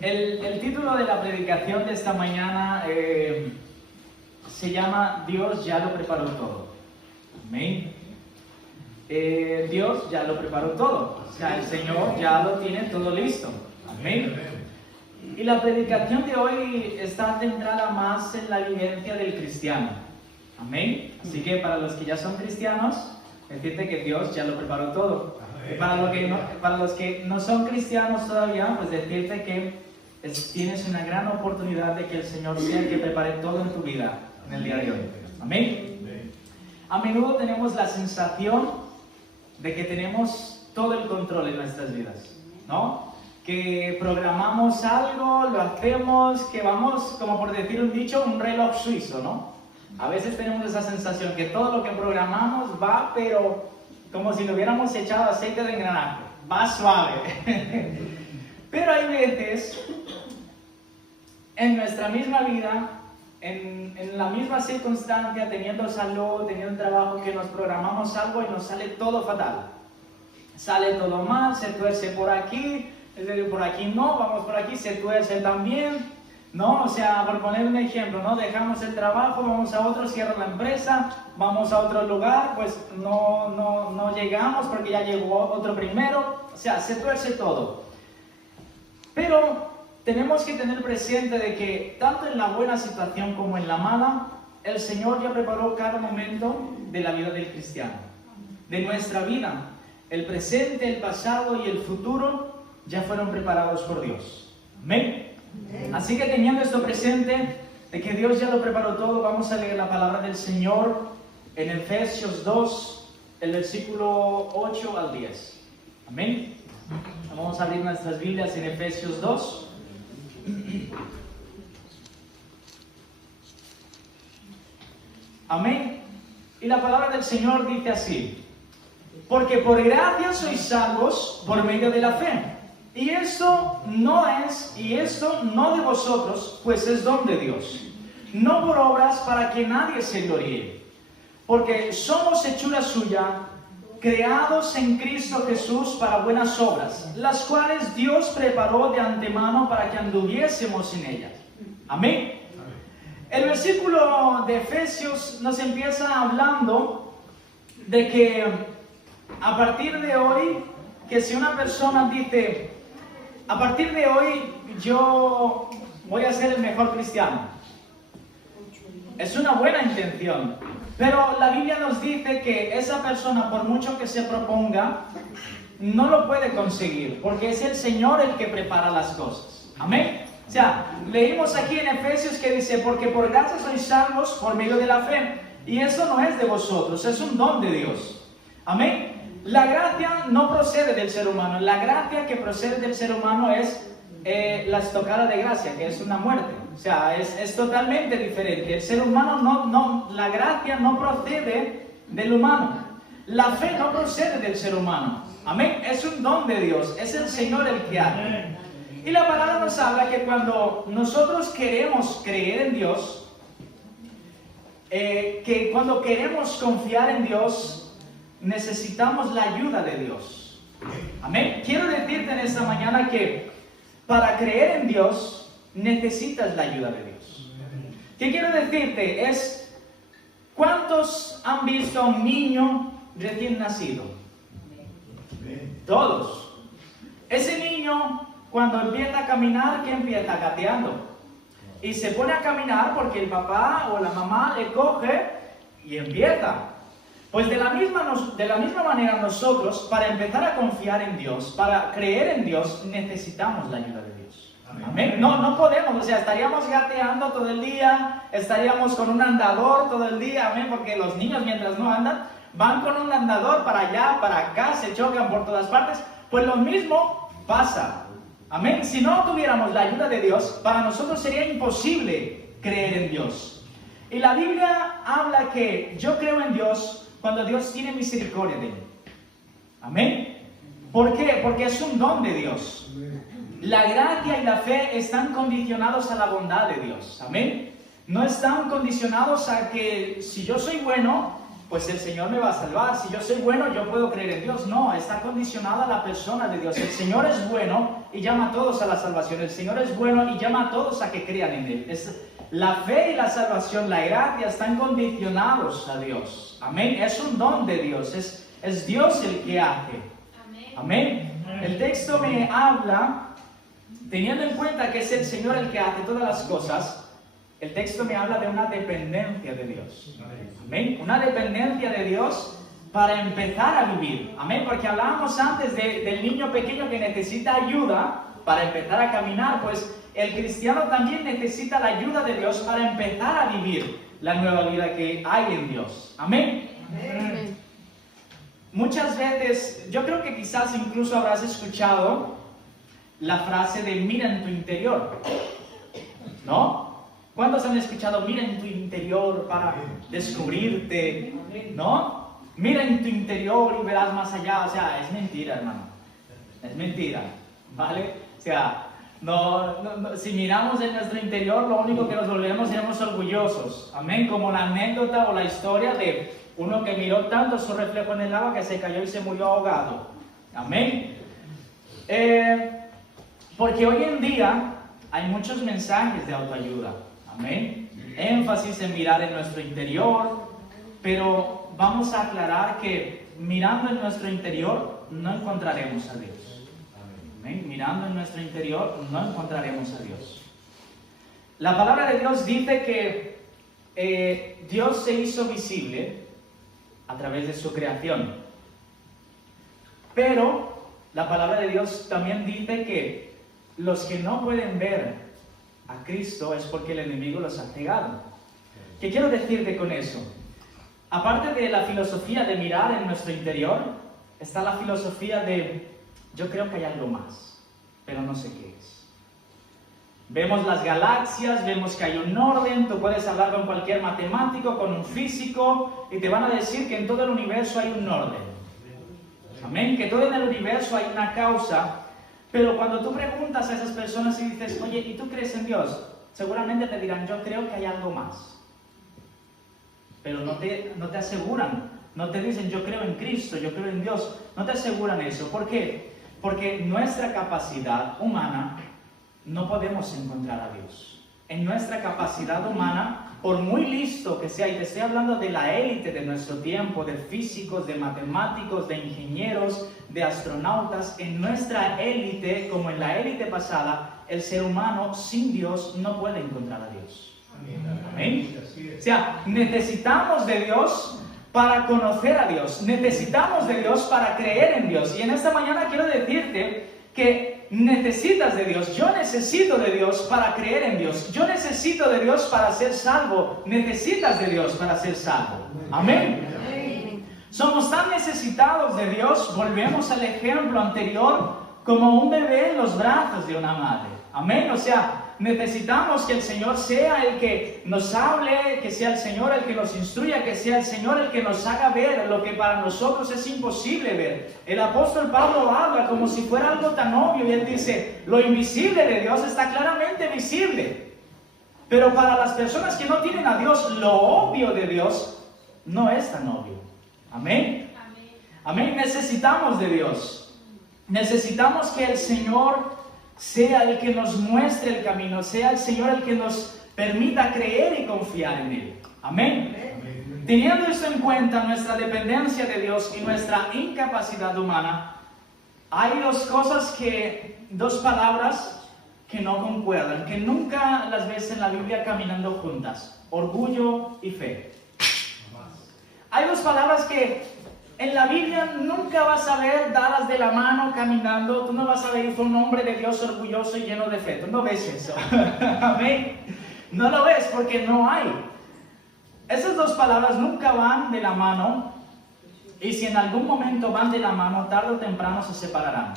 El título de la predicación de esta mañana se llama Dios ya lo preparó todo. Amén. Dios ya lo preparó todo. O sea, el Señor ya lo tiene todo listo. Amén. Y la predicación de hoy está centrada más en la vivencia del cristiano. Amén. Así que para los que ya son cristianos, decirte que Dios ya lo preparó todo. Para los que no son cristianos todavía, pues decirte que tienes una gran oportunidad de que el Señor sea el que prepare todo en tu vida en el día de hoy. Amén. A menudo tenemos la sensación de que tenemos todo el control en nuestras vidas, ¿no? Que programamos algo, lo hacemos, que vamos, como por decir un dicho, un reloj suizo, ¿no? A veces tenemos esa sensación que todo lo que programamos va, pero como si lo hubiéramos echado aceite de engranaje, va suave. Pero hay veces en nuestra misma vida, en la misma circunstancia, teniendo salud, teniendo un trabajo, que nos programamos algo y nos sale todo fatal. Sale todo mal, se tuerce por aquí no, vamos por aquí, se tuerce también, ¿no? O sea, por poner un ejemplo, ¿no? Dejamos el trabajo, vamos a otro, cierran la empresa, vamos a otro lugar, pues no llegamos porque ya llegó otro primero, o sea, se tuerce todo. Pero tenemos que tener presente de que tanto en la buena situación como en la mala, el Señor ya preparó cada momento de la vida del cristiano, de nuestra vida. El presente, el pasado y el futuro ya fueron preparados por Dios. Amén. Así que teniendo esto presente, de que Dios ya lo preparó todo, vamos a leer la palabra del Señor en Efesios 2, el versículo 8 al 10. Amén. Vamos a abrir nuestras Biblias en Efesios 2. Amén. Y la palabra del Señor dice así: porque por gracia sois salvos por medio de la fe. Y esto no de vosotros, pues es don de Dios. No por obras para que nadie se gloríe. Porque somos hechura suya, creados en Cristo Jesús para buenas obras, las cuales Dios preparó de antemano para que anduviésemos en ellas. Amén. El versículo de Efesios nos empieza hablando de que a partir de hoy, que si una persona dice, a partir de hoy yo voy a ser el mejor cristiano, es una buena intención, pero la Biblia nos dice que esa persona, por mucho que se proponga, no lo puede conseguir, porque es el Señor el que prepara las cosas. Amén. O sea, leímos aquí en Efesios que dice, porque por gracia sois salvos por medio de la fe, y eso no es de vosotros, es un don de Dios. Amén. La gracia no procede del ser humano. La gracia que procede del ser humano es la estocada de gracia, que es una muerte. O sea, es totalmente diferente. El ser humano la gracia no procede del humano. La fe no procede del ser humano. Amén. Es un don de Dios. Es el Señor el que hace. Y la palabra nos habla que cuando nosotros queremos creer en Dios, que cuando queremos confiar en Dios, necesitamos la ayuda de Dios. Amén. Quiero decirte en esta mañana que para creer en Dios necesitas la ayuda de Dios. ¿Qué quiero decirte? Es, ¿cuántos han visto a un niño recién nacido? Todos. Ese niño, cuando empieza a caminar, ¿qué empieza? Gateando. Y se pone a caminar porque el papá o la mamá le coge y empieza. Pues de la misma manera nosotros, para empezar a confiar en Dios, para creer en Dios, necesitamos la ayuda de Dios. Amén. No podemos, o sea, estaríamos gateando todo el día, estaríamos con un andador todo el día, amén, porque los niños mientras no andan, van con un andador para allá, para acá, se chocan por todas partes. Pues lo mismo pasa. Amén. Si no tuviéramos la ayuda de Dios, para nosotros sería imposible creer en Dios. Y la Biblia habla que yo creo en Dios cuando Dios tiene misericordia de mí. Amén. ¿Por qué? Porque es un don de Dios. La gracia y la fe están condicionados a la bondad de Dios. Amén. No están condicionados a que si yo soy bueno, pues el Señor me va a salvar. Si yo soy bueno, yo puedo creer en Dios. No, está condicionada a la persona de Dios. El Señor es bueno y llama a todos a la salvación. El Señor es bueno y llama a todos a que crean en Él. La fe y la salvación, la gracia, están condicionados a Dios. Amén. Es un don de Dios. Es Dios el que hace. Amén. El texto me habla, teniendo en cuenta que es el Señor el que hace todas las cosas, el texto me habla de una dependencia de Dios. Amén. Una dependencia de Dios para empezar a vivir. Amén. Porque hablábamos antes del niño pequeño que necesita ayuda para empezar a caminar. Pues el cristiano también necesita la ayuda de Dios para empezar a vivir la nueva vida que hay en Dios. Amén. Amén. Muchas veces, yo creo que quizás incluso habrás escuchado la frase de mira en tu interior, ¿no? ¿Cuántos han escuchado mira en tu interior para descubrirte, ¿no? Mira en tu interior y verás más allá. O sea, es mentira, hermano. Es mentira, ¿vale? O sea, si miramos en nuestro interior, lo único que nos volvemos seremos orgullosos. Amén. Como la anécdota o la historia de uno que miró tanto su reflejo en el agua que se cayó y se murió ahogado. Amén. Porque hoy en día hay muchos mensajes de autoayuda. Amén. Énfasis en mirar en nuestro interior. Pero vamos a aclarar que mirando en nuestro interior no encontraremos a Dios. Amén. Mirando en nuestro interior no encontraremos a Dios. La palabra de Dios dice que Dios se hizo visible a través de su creación. Pero la palabra de Dios también dice que los que no pueden ver a Cristo es porque el enemigo los ha cegado. ¿Qué quiero decirte con eso? Aparte de la filosofía de mirar en nuestro interior, está la filosofía de yo creo que hay algo más, pero no sé qué es. Vemos las galaxias, vemos que hay un orden, tú puedes hablar con cualquier matemático, con un físico, y te van a decir que en todo el universo hay un orden. Amén, que todo en el universo hay una causa, pero cuando tú preguntas a esas personas y dices, oye, ¿y tú crees en Dios? Seguramente te dirán, yo creo que hay algo más. Pero no te aseguran, no te dicen, yo creo en Cristo, yo creo en Dios, no te aseguran eso. ¿Por qué? Porque nuestra capacidad humana no podemos encontrar a Dios. En nuestra capacidad humana, por muy listo que sea, y te estoy hablando de la élite de nuestro tiempo, de físicos, de matemáticos, de ingenieros, de astronautas, en nuestra élite, como en la élite pasada, el ser humano sin Dios no puede encontrar a Dios. Amén. O sea, necesitamos de Dios para conocer a Dios. Necesitamos de Dios para creer en Dios. Y en esta mañana quiero decirte que necesitas de Dios. Yo necesito de Dios para creer en Dios. Yo necesito de Dios para ser salvo. Necesitas de Dios para ser salvo. Amén. Somos tan necesitados de Dios, volvemos al ejemplo anterior, como un bebé en los brazos de una madre. Amén. O sea, necesitamos que el Señor sea el que nos hable, que sea el Señor el que nos instruya, que sea el Señor el que nos haga ver lo que para nosotros es imposible ver. El apóstol Pablo habla como si fuera algo tan obvio y él dice, lo invisible de Dios está claramente visible. Pero para las personas que no tienen a Dios, lo obvio de Dios no es tan obvio. Amén. Amén. Necesitamos de Dios. Necesitamos que el Señor sea el que nos muestre el camino, sea el Señor el que nos permita creer y confiar en Él. Amén. Amén. Teniendo esto en cuenta, nuestra dependencia de Dios y nuestra incapacidad humana, hay dos palabras que no concuerdan, que nunca las ves en la Biblia caminando juntas: orgullo y fe. Hay dos palabras que en la Biblia nunca vas a ver dadas de la mano caminando. Tú no vas a ver un hombre de Dios orgulloso y lleno de fe. Tú no ves eso. Amén. No lo ves porque no hay. Esas dos palabras nunca van de la mano. Y si en algún momento van de la mano, tarde o temprano se separarán.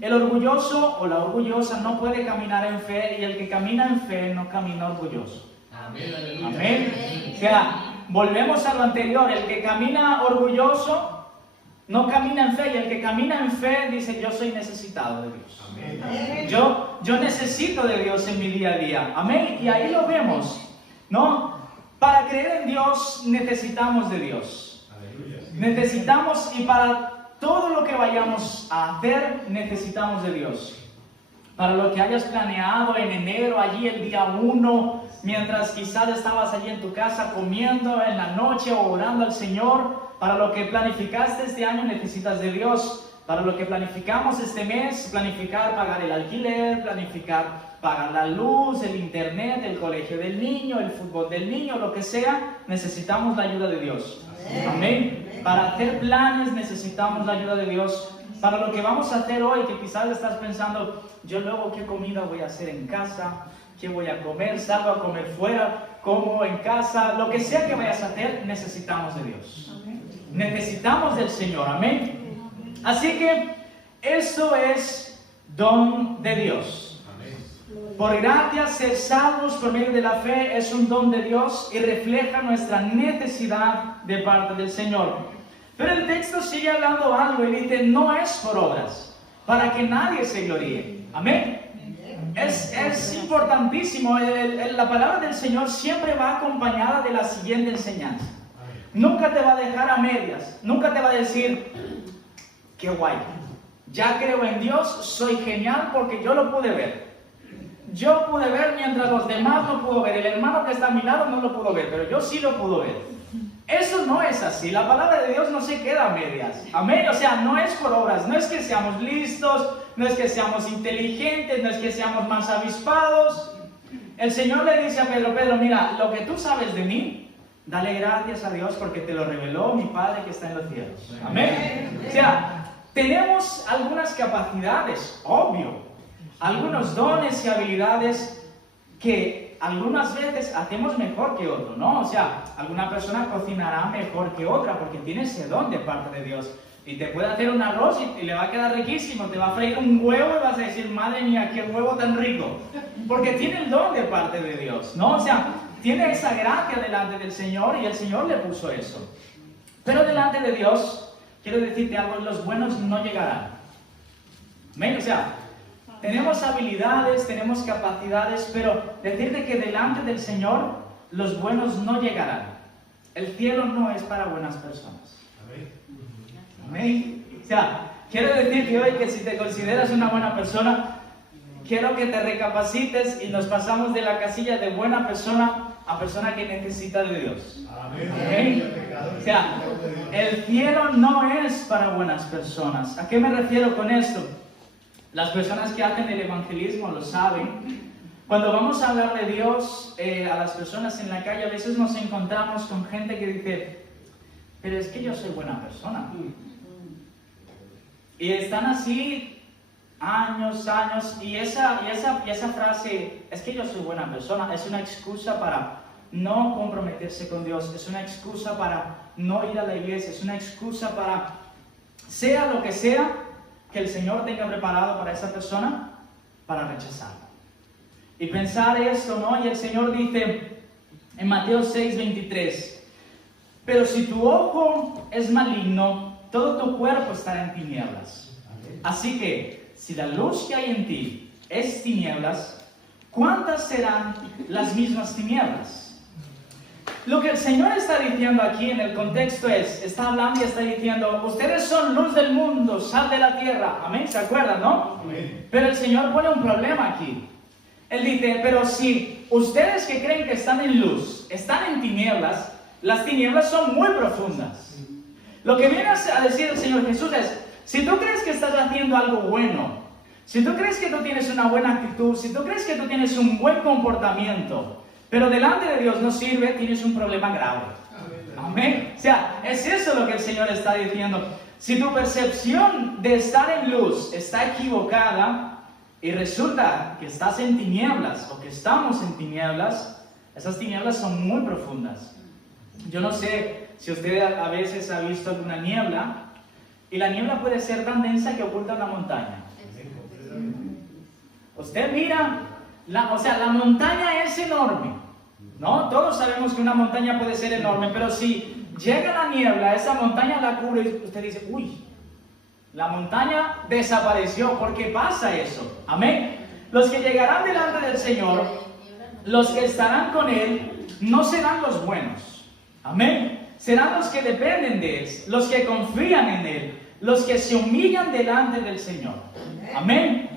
El orgulloso o la orgullosa no puede caminar en fe, y el que camina en fe no camina orgulloso. Amén. Amén. O sea, volvemos a lo anterior. El que camina orgulloso no camina en fe, y el que camina en fe dice, yo soy necesitado de Dios. Amén. Yo necesito de Dios en mi día a día. Amén. Y ahí lo vemos, ¿no? Para creer en Dios necesitamos de Dios. Necesitamos, y para todo lo que vayamos a hacer, necesitamos de Dios. Para lo que hayas planeado en enero, allí el día 1, mientras quizás estabas allí en tu casa comiendo en la noche o orando al Señor, para lo que planificaste este año necesitas de Dios. Para lo que planificamos este mes, planificar pagar el alquiler, planificar pagar la luz, el internet, el colegio del niño, el fútbol del niño, lo que sea, necesitamos la ayuda de Dios. Amén. Para hacer planes necesitamos la ayuda de Dios. Para lo que vamos a hacer hoy, que quizás estás pensando, yo luego qué comida voy a hacer en casa, qué voy a comer, salgo a comer fuera, como en casa, lo que sea que vayas a hacer, necesitamos de Dios. Necesitamos del Señor, amén. Así que eso es don de Dios. Por gracia ser salvos por medio de la fe es un don de Dios y refleja nuestra necesidad de parte del Señor. Pero el texto sigue hablando algo y dice, no es por obras, para que nadie se gloríe. Amén. Es importantísimo, la palabra del Señor siempre va acompañada de la siguiente enseñanza. Nunca te va a dejar a medias, nunca te va a decir, qué guay, ya creo en Dios, soy genial porque yo lo pude ver. Yo pude ver mientras los demás no pudo ver, el hermano que está a mi lado no lo pudo ver, pero yo sí lo pudo ver. Eso no es así, la palabra de Dios no se queda a medias, amén, o sea, no es por obras, no es que seamos listos, no es que seamos inteligentes, no es que seamos más avispados. El Señor le dice a Pedro, Pedro, mira, lo que tú sabes de mí, dale gracias a Dios porque te lo reveló mi Padre que está en los cielos, amén. O sea, tenemos algunas capacidades, obvio, algunos dones y habilidades que algunas veces hacemos mejor que otro, ¿no? O sea, alguna persona cocinará mejor que otra porque tiene ese don de parte de Dios. Y te puede hacer un arroz y le va a quedar riquísimo, te va a freír un huevo y vas a decir, madre mía, qué huevo tan rico. Porque tiene el don de parte de Dios, ¿no? O sea, tiene esa gracia delante del Señor y el Señor le puso eso. Pero delante de Dios, quiero decirte algo, los buenos no llegarán. ¿Ven? O sea, tenemos habilidades, tenemos capacidades, pero decirte que delante del Señor los buenos no llegarán. El cielo no es para buenas personas. Amén. O sea, quiero decirte hoy que si te consideras una buena persona, quiero que te recapacites y nos pasamos de la casilla de buena persona a persona que necesita de Dios. Amén. O sea, el cielo no es para buenas personas. ¿A qué me refiero con esto? Las personas que hacen el evangelismo lo saben. Cuando vamos a hablar de Dios a las personas en la calle, a veces nos encontramos con gente que dice, pero es que yo soy buena persona. Y están así años, y esa frase, es que yo soy buena persona, es una excusa para no comprometerse con Dios, es una excusa para no ir a la iglesia, es una excusa para, sea lo que sea, que el Señor tenga preparado para esa persona, para rechazarlo. Y pensar esto, ¿no? Y el Señor dice en Mateo 6:23, pero si tu ojo es maligno, todo tu cuerpo estará en tinieblas. Así que, si la luz que hay en ti es tinieblas, ¿cuántas serán las mismas tinieblas? Lo que el Señor está diciendo aquí en el contexto está hablando y está diciendo, ustedes son luz del mundo, sal de la tierra. Amén, ¿se acuerdan, no? Amén. Pero el Señor pone un problema aquí. Él dice, pero si ustedes que creen que están en luz, están en tinieblas, las tinieblas son muy profundas. Lo que viene a decir el Señor Jesús es, si tú crees que estás haciendo algo bueno, si tú crees que tú tienes una buena actitud, si tú crees que tú tienes un buen comportamiento, pero delante de Dios no sirve, tienes un problema grave. Amén. O sea, es eso lo que el Señor está diciendo. Si tu percepción de estar en luz está equivocada y resulta que estás en tinieblas o que estamos en tinieblas, esas tinieblas son muy profundas. Yo no sé si usted a veces ha visto alguna niebla, y la niebla puede ser tan densa que oculta una montaña. Usted mira, la montaña es enorme, ¿no? Todos sabemos que una montaña puede ser enorme, pero si llega la niebla, esa montaña la cubre y usted dice, uy, la montaña desapareció. ¿Por qué pasa eso? Amén. Los que llegarán delante del Señor, los que estarán con Él, no serán los buenos. Amén. serán los que dependen de Él, los que confían en Él, los que se humillan delante del Señor. Amén.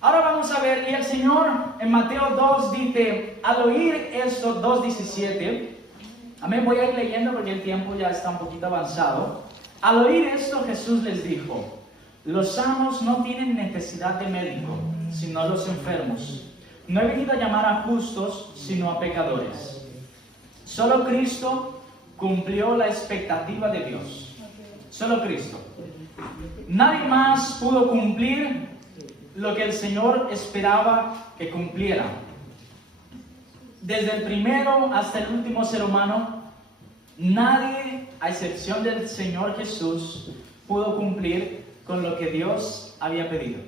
Ahora vamos a ver, y el Señor en Mateo 2 dice, al oír esto, 2:17, amén, voy a ir leyendo porque el tiempo ya está un poquito avanzado. Al oír esto, Jesús les dijo, los sanos no tienen necesidad de médico, sino los enfermos. No he venido a llamar a justos, sino a pecadores. Solo Cristo cumplió la expectativa de Dios. Solo Cristo. Nadie más pudo cumplir lo que el Señor esperaba que cumpliera. Desde el primero hasta el último ser humano, nadie, a excepción del Señor Jesús, pudo cumplir con lo que Dios había pedido.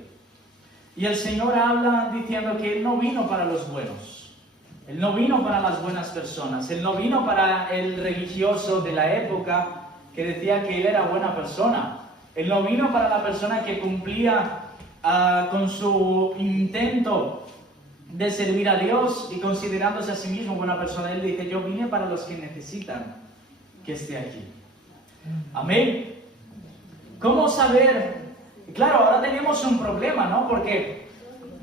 Y el Señor habla diciendo que Él no vino para los buenos. Él no vino para las buenas personas. Él no vino para el religioso de la época que decía que Él era buena persona. Él no vino para la persona que cumplía con su intento de servir a Dios y considerándose a sí mismo buena persona. Él dice, yo vine para los que necesitan que esté aquí. Amén. ¿Cómo saber? Claro, ahora tenemos un problema, ¿no? Porque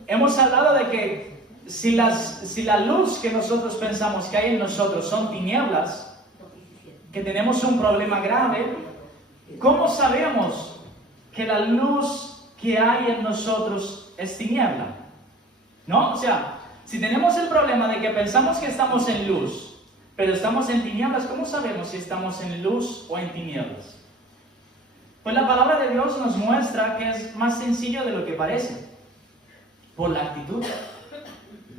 hemos hablado de que si la luz que nosotros pensamos que hay en nosotros son tinieblas, que tenemos un problema grave, ¿cómo sabemos que la luz que hay en nosotros es tiniebla? ¿No? O sea, si tenemos el problema de que pensamos que estamos en luz, pero estamos en tinieblas, ¿cómo sabemos si estamos en luz o en tinieblas? Pues la palabra de Dios nos muestra que es más sencillo de lo que parece. Por la actitud.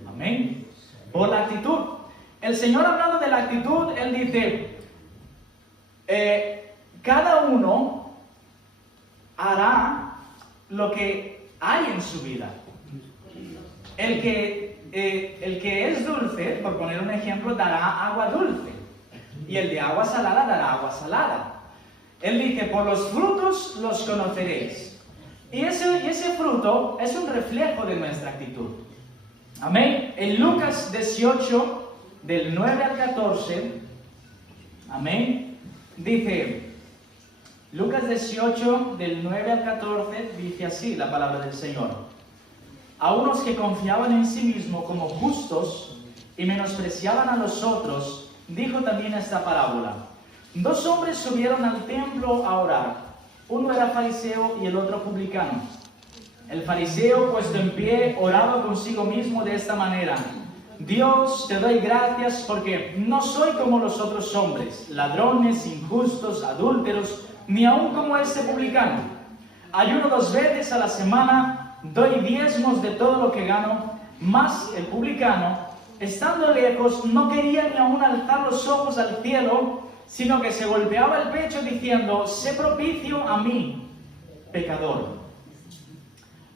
Amén. Por la actitud. El Señor, hablando de la actitud, Él dice, cada uno hará lo que hay en su vida. El que es dulce, por poner un ejemplo, dará agua dulce. Y el de agua salada dará agua salada. Él dice, por los frutos los conoceréis. Y ese fruto es un reflejo de nuestra actitud. Amén. En Lucas 18, del 9 al 14, amén, dice, Lucas 18, del 9 al 14, dice así la palabra del Señor. A unos que confiaban en sí mismos como justos y menospreciaban a los otros, dijo también esta parábola. 2 hombres subieron al templo a orar. Uno era fariseo y el otro publicano. El fariseo, puesto en pie, oraba consigo mismo de esta manera. Dios, te doy gracias porque no soy como los otros hombres, ladrones, injustos, adúlteros, ni aun como este publicano. Ayuno 2 veces a la semana, doy diezmos de todo lo que gano, mas el publicano, estando lejos, no quería ni aun alzar los ojos al cielo, sino que se golpeaba el pecho diciendo, sé propicio a mí, pecador.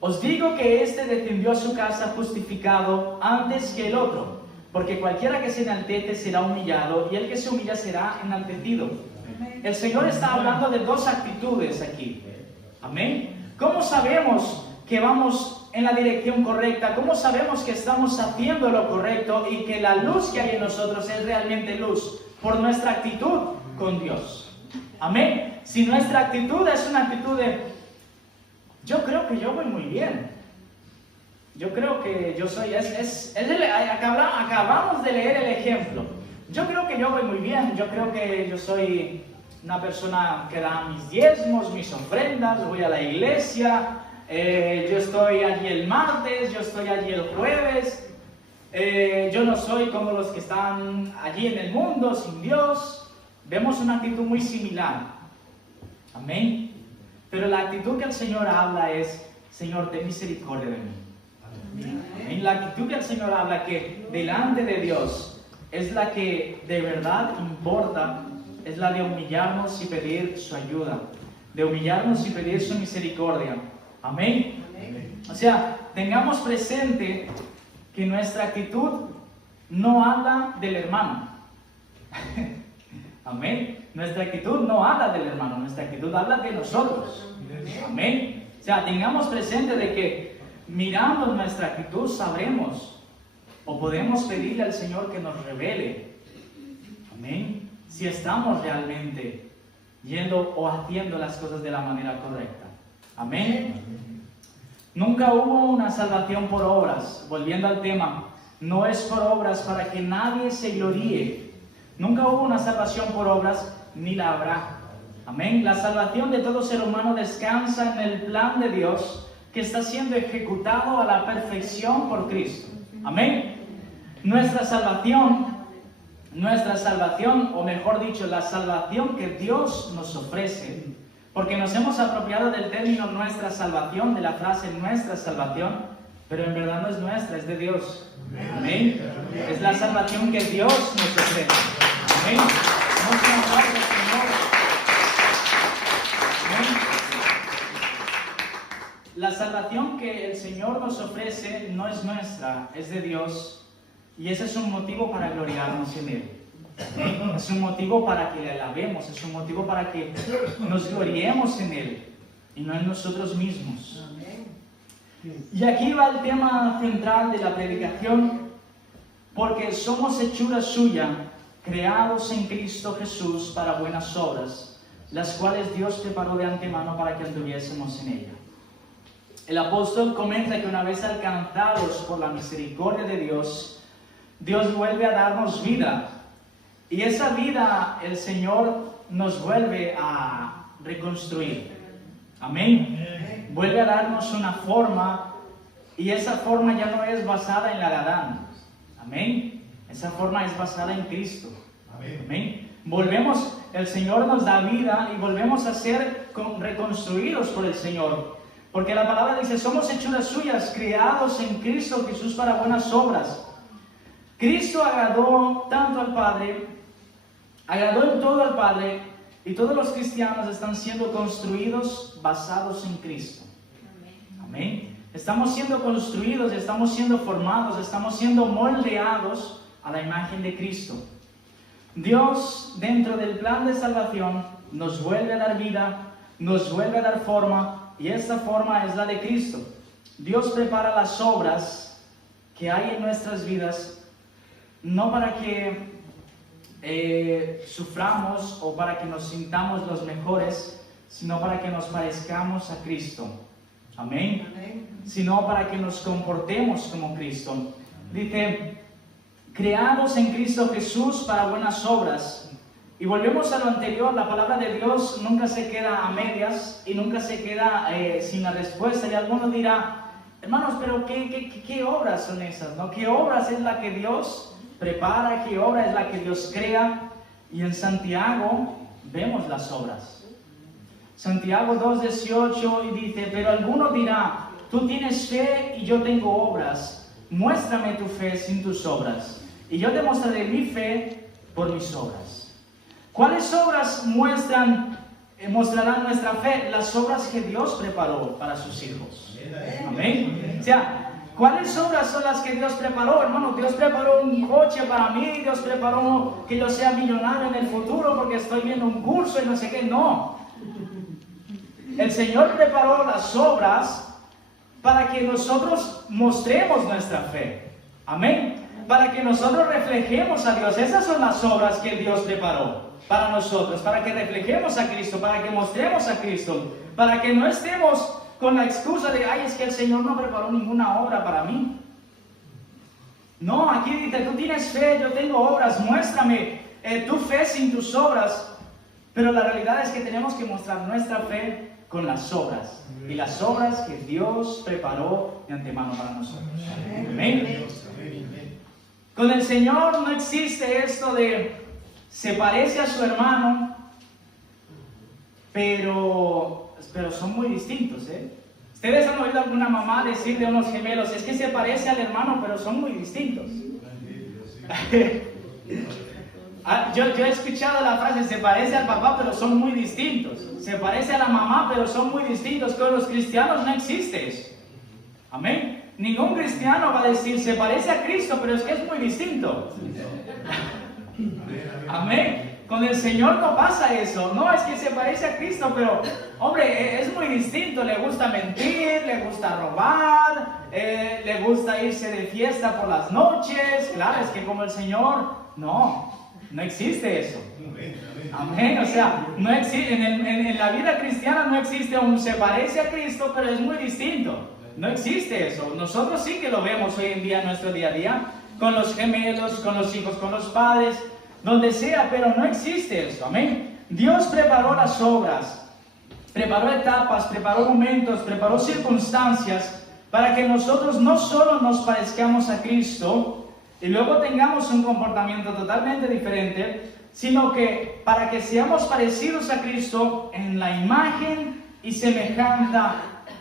Os digo que éste descendió a su casa justificado antes que el otro, porque cualquiera que se enaltece será humillado, y el que se humilla será enaltecido. El Señor está hablando de 2 actitudes aquí. Amén. ¿Cómo sabemos que vamos en la dirección correcta? ¿Cómo sabemos que estamos haciendo lo correcto y que la luz que hay en nosotros es realmente luz? Por nuestra actitud con Dios. Amén. Si nuestra actitud es una actitud de yo creo que yo voy muy bien. Yo creo que yo soy... acabamos de leer el ejemplo. Yo creo que yo voy muy bien. Yo creo que yo soy una persona que da mis diezmos, mis ofrendas, voy a la iglesia, yo estoy allí el martes, yo estoy allí el jueves, yo no soy como los que están allí en el mundo sin Dios. Vemos una actitud muy similar. Amén. Pero la actitud que el Señor habla es, Señor, ten misericordia de mí. Amén. La actitud que el Señor habla que delante de Dios es la que de verdad importa, es la de humillarnos y pedir su ayuda, de humillarnos y pedir su misericordia. Amén. O sea, tengamos presente que nuestra actitud no habla del hermano. Amén. Nuestra actitud no habla del hermano, nuestra actitud habla de nosotros. Amén. O sea, tengamos presente de que mirando nuestra actitud sabremos o podemos pedirle al Señor que nos revele. Amén. si estamos realmente yendo o haciendo las cosas de la manera correcta. Amén. Nunca hubo una salvación por obras. Volviendo al tema, no es por obras para que nadie se gloríe. Nunca hubo una salvación por obras, ni la habrá. Amén. La salvación de todo ser humano descansa en el plan de Dios que está siendo ejecutado a la perfección por Cristo. Amén. Nuestra salvación, o mejor dicho, la salvación que Dios nos ofrece, porque nos hemos apropiado del término nuestra salvación, de la frase nuestra salvación, pero en verdad no es nuestra, es de Dios. Amén. Es la salvación que Dios nos ofrece. Amén. No somos algo, Señor. Amén. La salvación que el Señor nos ofrece no es nuestra, es de Dios. Y ese es un motivo para gloriarnos en Él. Es un motivo para que le alabemos, es un motivo para que nos gloriemos en Él y no en nosotros mismos. Y aquí va el tema central de la predicación, porque somos hechura suya, creados en Cristo Jesús para buenas obras, las cuales Dios preparó de antemano para que anduviésemos en ella. El apóstol comenta que una vez alcanzados por la misericordia de Dios, Dios vuelve a darnos vida. Y esa vida el Señor nos vuelve a reconstruir. Amén. Vuelve a darnos una forma, y esa forma ya no es basada en la de Adán. Amén. Esa forma es basada en Cristo. Amén. Volvemos, el Señor nos da vida y volvemos a ser reconstruidos por el Señor. Porque la palabra dice, somos hechuras suyas, creados en Cristo Jesús para buenas obras. Cristo agradó tanto al Padre, agradó en todo al Padre, y todos los cristianos están siendo construidos basados en Cristo. Amén. Estamos siendo construidos, estamos siendo formados, estamos siendo moldeados a la imagen de Cristo. Dios, dentro del plan de salvación, nos vuelve a dar vida, nos vuelve a dar forma, y esta forma es la de Cristo. Dios prepara las obras que hay en nuestras vidas, no para que suframos o para que nos sintamos los mejores, sino para que nos parezcamos a Cristo. Amén. Sino para que nos comportemos como Cristo. Dice, creados en Cristo Jesús para buenas obras. Y volvemos a lo anterior, la palabra de Dios nunca se queda a medias y nunca se queda sin la respuesta. Y alguno dirá, hermanos, pero ¿qué obras son esas? ¿No? ¿Qué obras es la que Dios prepara? ¿Qué obra es la que Dios crea? Y en Santiago vemos las obras. Santiago 2:18 y dice, pero alguno dirá, tú tienes fe y yo tengo obras. Muéstrame tu fe sin tus obras, y yo te mostraré mi fe por mis obras. ¿Cuáles obras mostrarán nuestra fe? Las obras que Dios preparó para sus hijos. Amén. O sea, ¿cuáles obras son las que Dios preparó, hermano? Dios preparó un coche para mí, Dios preparó que yo sea millonario en el futuro porque estoy viendo un curso y no sé qué. No. El Señor preparó las obras para que nosotros mostremos nuestra fe. Amén. Para que nosotros reflejemos a Dios. Esas son las obras que Dios preparó para nosotros, para que reflejemos a Cristo, para que mostremos a Cristo, para que no estemos con la excusa de, ay, es que el Señor no preparó ninguna obra para mí. No, aquí dice, tú tienes fe, yo tengo obras, muéstrame tu fe sin tus obras. Pero la realidad es que tenemos que mostrar nuestra fe con las obras, y las obras que Dios preparó de antemano para nosotros. Amén. Con el Señor no existe esto de, se parece a su hermano, pero son muy distintos, ¿Ustedes han oído alguna mamá decir de unos gemelos, es que se parece al hermano, pero son muy distintos? Yo he escuchado la frase, se parece al papá, pero son muy distintos. Se parece a la mamá, pero son muy distintos. Con los cristianos no existe eso. Amén. Ningún cristiano va a decir, se parece a Cristo, pero es que es muy distinto. Amén. Con el Señor no pasa eso. No, es que se parece a Cristo, pero, hombre, es muy distinto. Le gusta mentir, le gusta robar, le gusta irse de fiesta por las noches. Claro, es que como el Señor, no. No existe eso. Amén. O sea, no existe, en la vida cristiana no existe un se parece a Cristo, pero es muy distinto. No existe eso. Nosotros sí que lo vemos hoy en día en nuestro día a día, con los gemelos, con los hijos, con los padres, donde sea, pero no existe eso. Amén. Dios preparó las obras, preparó etapas, preparó momentos, preparó circunstancias para que nosotros no solo nos parezcamos a Cristo y luego tengamos un comportamiento totalmente diferente, sino que para que seamos parecidos a Cristo en la imagen y semejanza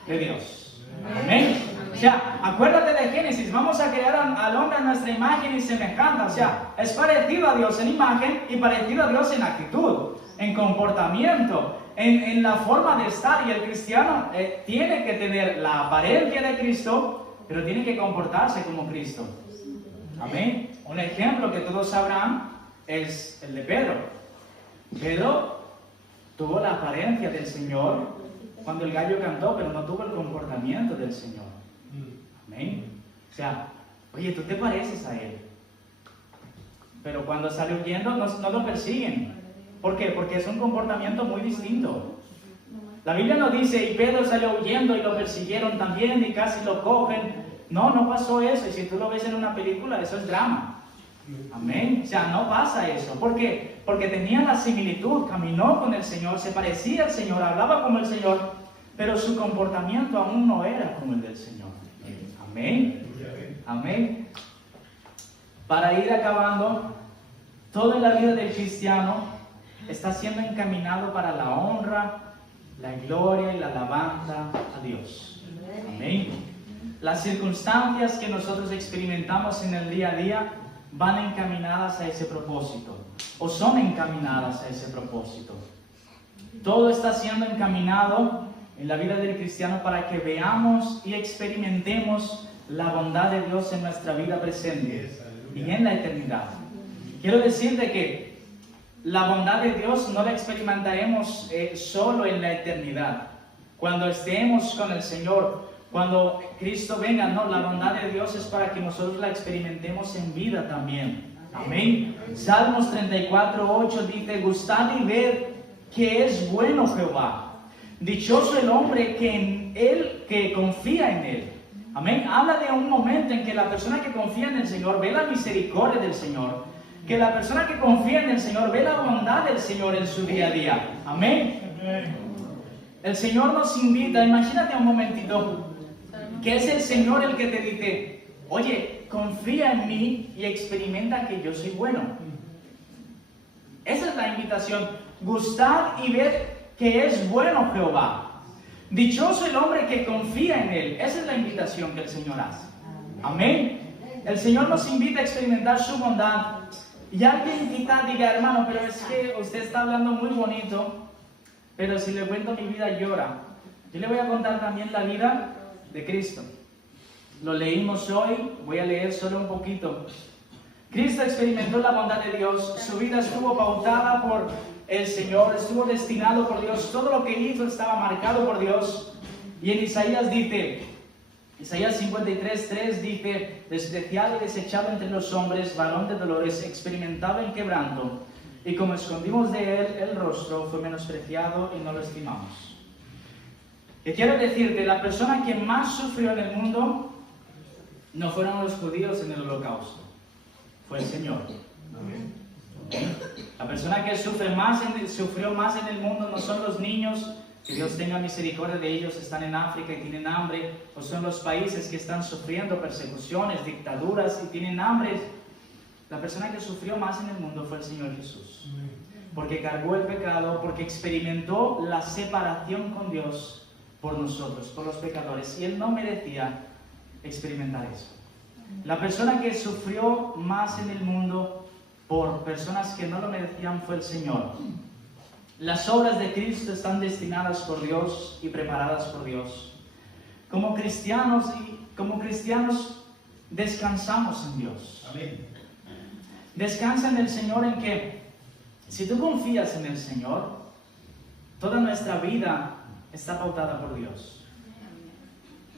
de Dios. Amén. O sea, acuérdate de Génesis, vamos a crear al hombre a nuestra imagen y semejanza. O sea, es parecido a Dios en imagen y parecido a Dios en actitud, en comportamiento, en la forma de estar. Y el cristiano tiene que tener la apariencia de Cristo, pero tiene que comportarse como Cristo. Amén. Un ejemplo que todos sabrán es el de Pedro. Pedro tuvo la apariencia del Señor cuando el gallo cantó, pero no tuvo el comportamiento del Señor. Amén. O sea, oye, tú te pareces a Él, pero cuando sale huyendo no lo persiguen. ¿Por qué? Porque es un comportamiento muy distinto. La Biblia nos dice, y Pedro salió huyendo y lo persiguieron también y casi lo cogen. No pasó eso. Y si tú lo ves en una película, eso es drama. Amén. O sea, no pasa eso. ¿Por qué? Porque tenía la similitud, caminó con el Señor, se parecía al Señor, hablaba como el Señor, pero su comportamiento aún no era como el del Señor. Amén. Amén. Para ir acabando, todo en la vida del cristiano está siendo encaminado para la honra, la gloria y la alabanza a Dios. Amén. Las circunstancias que nosotros experimentamos en el día a día van encaminadas a ese propósito, o son encaminadas a ese propósito. Todo está siendo encaminado en la vida del cristiano para que veamos y experimentemos la bondad de Dios en nuestra vida presente y en la eternidad. Quiero decirte que la bondad de Dios no la experimentaremos solo en la eternidad, cuando estemos con el Señor, cuando Cristo venga. No, la bondad de Dios es para que nosotros la experimentemos en vida también. Amén. Salmos 34:8 dice: gustad y ved que es bueno Jehová. Dichoso el hombre que confía en Él. Amén. Habla de un momento en que la persona que confía en el Señor ve la misericordia del Señor. Que la persona que confía en el Señor ve la bondad del Señor en su día a día. Amén. El Señor nos invita, imagínate un momentito, que es el Señor el que te dice: oye, confía en mí y experimenta que yo soy bueno. Esa es la invitación. Gustad y ved que es bueno Jehová. Dichoso el hombre que confía en Él. Esa es la invitación que el Señor hace. Amén. El Señor nos invita a experimentar su bondad. Y alguien quizá diga: hermano, pero es que usted está hablando muy bonito, pero si le cuento mi vida llora. Yo le voy a contar también la vida de Cristo. Lo leímos hoy, voy a leer solo un poquito. Cristo experimentó la bondad de Dios, su vida estuvo pautada por el Señor, estuvo destinado por Dios, todo lo que hizo estaba marcado por Dios. Y en Isaías dice, Isaías 53:3 dice: despreciado y desechado entre los hombres, varón de dolores, experimentado en quebranto, y como escondimos de él el rostro, fue menospreciado y no lo estimamos. ¿Qué quiero decirte? La persona que más sufrió en el mundo no fueron los judíos en el holocausto, fue el Señor. La persona que sufrió más en el mundo no son los niños, que Dios tenga misericordia de ellos, están en África y tienen hambre, o son los países que están sufriendo persecuciones, dictaduras y tienen hambre. La persona que sufrió más en el mundo fue el Señor Jesús, porque cargó el pecado, porque experimentó la separación con Dios por nosotros, por los pecadores, y Él no merecía experimentar eso. La persona que sufrió más en el mundo por personas que no lo merecían fue el Señor. Las obras de Cristo están destinadas por Dios y preparadas por Dios. Como cristianos descansamos en Dios. Amén. Descansa en el Señor, en que si tú confías en el Señor, toda nuestra vida está pautada por Dios.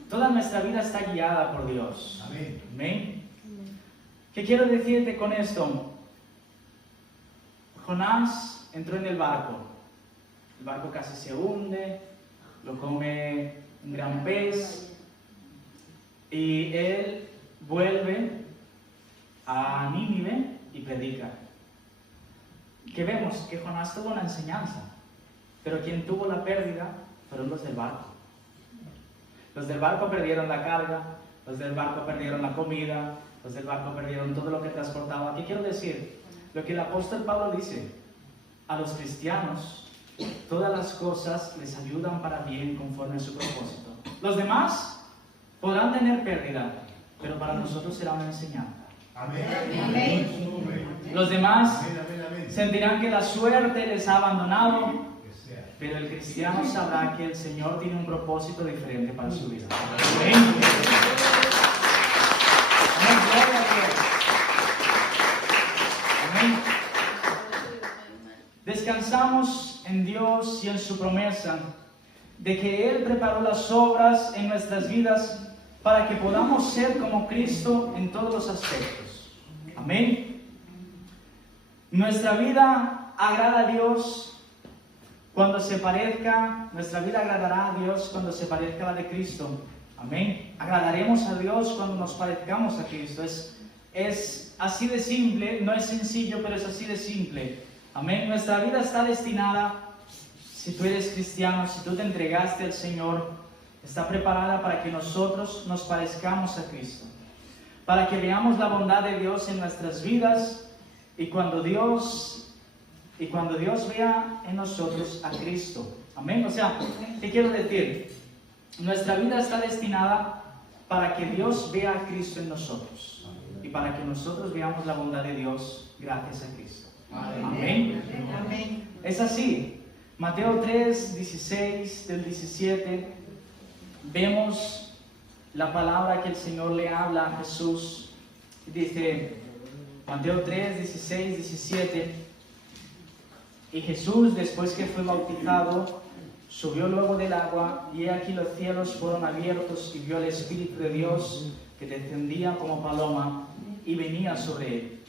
Toda nuestra vida está guiada por Dios. Amén. Amén. ¿Qué quiero decirte con esto? Jonás entró en el barco casi se hunde, lo come un gran pez y él vuelve a Nínive y predica. Que vemos que Jonás tuvo una enseñanza, pero quien tuvo la pérdida fueron los del barco. Los del barco perdieron la carga, los del barco perdieron la comida, los del barco perdieron todo lo que transportaba. ¿Qué quiero decir? Lo que el apóstol Pablo dice, a los cristianos todas las cosas les ayudan para bien conforme a su propósito. Los demás podrán tener pérdida, pero para nosotros será una enseñanza. Amén. Amén. Los demás Amén. sentirán que la suerte les ha abandonado, pero el cristiano sabrá que el Señor tiene un propósito diferente para su vida. Amén. Amén. Gloria a Dios. Amén. Descansamos en Dios y en su promesa de que Él preparó las obras en nuestras vidas para que podamos ser como Cristo en todos los aspectos. Amén. Nuestra vida agrada a Dios cuando se parezca, nuestra vida agradará a Dios cuando se parezca a la de Cristo. Amén. Agradaremos a Dios cuando nos parezcamos a Cristo. Es así de simple, no es sencillo, pero es así de simple. Amén. Nuestra vida está destinada, si tú eres cristiano, si tú te entregaste al Señor, está preparada para que nosotros nos parezcamos a Cristo. Para que veamos la bondad de Dios en nuestras vidas y cuando Dios vea en nosotros a Cristo. Amén. O sea, ¿qué quiero decir? Nuestra vida está destinada para que Dios vea a Cristo en nosotros y para que nosotros veamos la bondad de Dios gracias a Cristo. Amén. Amén. Es así. Mateo 3, 16 del 17, vemos la palabra que el Señor le habla a Jesús. Dice, Mateo 3, 16, 17, y Jesús, después que fue bautizado, subió luego del agua, y aquí los cielos fueron abiertos, y vio el Espíritu de Dios que descendía como paloma y venía sobre él.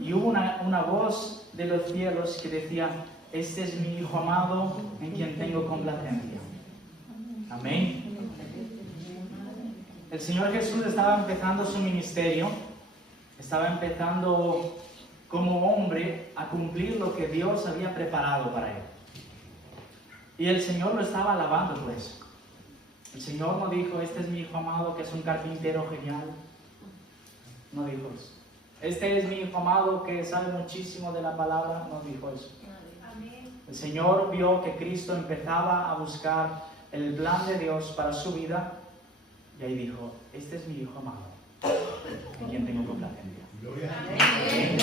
Y hubo una voz de los cielos que decía, este es mi Hijo amado, en quien tengo complacencia. Amén. El Señor Jesús estaba empezando su ministerio, estaba empezando como hombre a cumplir lo que Dios había preparado para él. Y el Señor lo estaba alabando por eso. El Señor no dijo, este es mi Hijo amado que es un carpintero genial. No dijo eso. Este es mi Hijo amado que sabe muchísimo de la palabra. No dijo eso. El Señor vio que Cristo empezaba a buscar el plan de Dios para su vida y ahí dijo, este es mi Hijo amado, en quien tengo complacencia. Amén.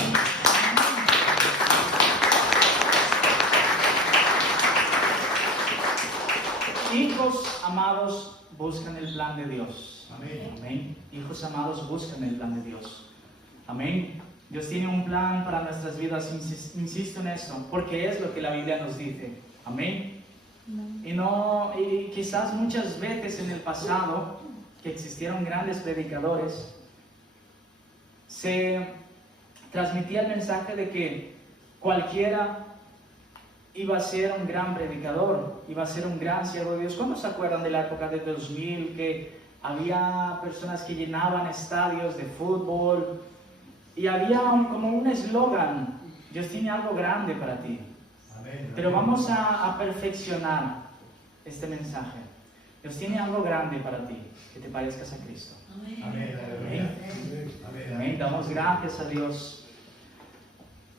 Hijos amados buscan el plan de Dios. Amén. Amén. Hijos amados buscan el plan de Dios. Amén. Dios tiene un plan para nuestras vidas, insisto en esto, porque es lo que la Biblia nos dice. Amén. Y quizás muchas veces en el pasado, que existieron grandes predicadores, se transmitía el mensaje de que cualquiera iba a ser un gran predicador, iba a ser un gran siervo de Dios. ¿Cuándo se acuerdan de la época de 2000 que había personas que llenaban estadios de fútbol y había como un eslogan, Dios tiene algo grande para ti? Amén. Pero vamos a perfeccionar este mensaje. Dios tiene algo grande para ti, que te parezcas a Cristo. Amén. Amén. Amén. Damos gracias a Dios.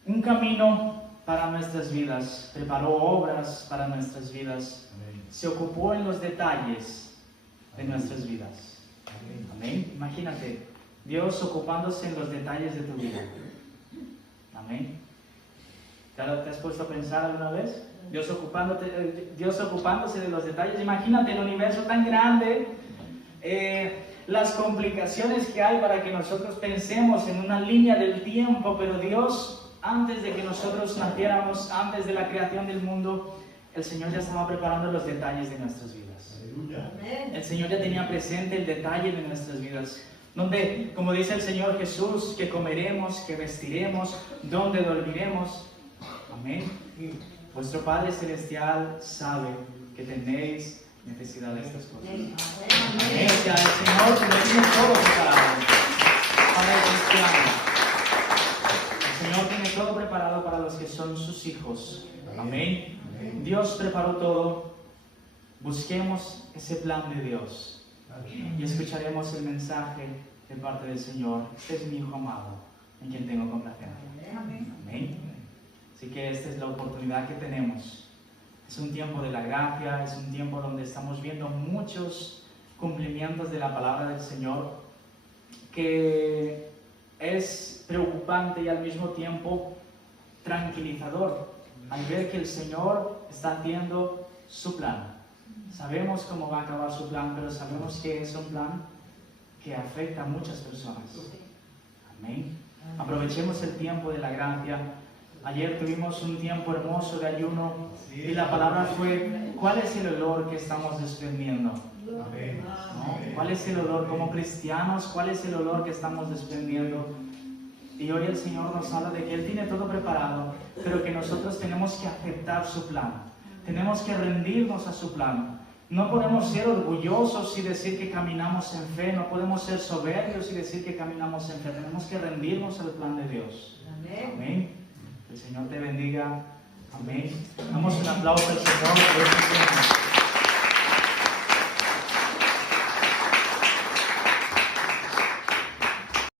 Un camino para nuestras vidas, preparó obras para nuestras vidas, se ocupó en los detalles de nuestras vidas. Amén. Imagínate, Dios ocupándose en los detalles de tu vida. Amén. ¿Te has puesto a pensar alguna vez? Dios ocupándose de los detalles. Imagínate el universo tan grande, las complicaciones que hay para que nosotros pensemos en una línea del tiempo, pero Dios, antes de que nosotros naciéramos, antes de la creación del mundo, el Señor ya estaba preparando los detalles de nuestras vidas. Aleluya. El Señor ya tenía presente el detalle de nuestras vidas. Donde, como dice el Señor Jesús, que comeremos, que vestiremos, donde dormiremos. Amén. Vuestro Padre Celestial sabe que tenéis necesidad de estas cosas. Amén. O sea, el Señor lo tiene todo preparado para el cristiano. El Señor tiene todo preparado para los que son sus hijos. Amén. Dios preparó todo. Busquemos ese plan de Dios y escucharemos el mensaje de parte del Señor. Este es mi Hijo amado, en quien tengo complacencia. Amén. Así que esta es la oportunidad que tenemos. Es un tiempo de la gracia, es un tiempo donde estamos viendo muchos cumplimientos de la palabra del Señor, que es preocupante y al mismo tiempo tranquilizador al ver que el Señor está haciendo su plan. Sabemos cómo va a acabar su plan, pero sabemos que es un plan que afecta a muchas personas. Amén. Aprovechemos el tiempo de la gracia. Ayer tuvimos un tiempo hermoso de ayuno y la palabra fue: ¿cuál es el olor que estamos desprendiendo? Amén. ¿No? ¿Cuál es el olor como cristianos? ¿Cuál es el olor que estamos desprendiendo? Y hoy el Señor nos habla de que Él tiene todo preparado, pero que nosotros tenemos que aceptar su plan. Tenemos que rendirnos a su plan. No podemos ser orgullosos y decir que caminamos en fe. No podemos ser soberbios y decir que caminamos en fe. Tenemos que rendirnos al plan de Dios. Amén. El Señor te bendiga. Amén. Damos un aplauso al Señor por este tiempo.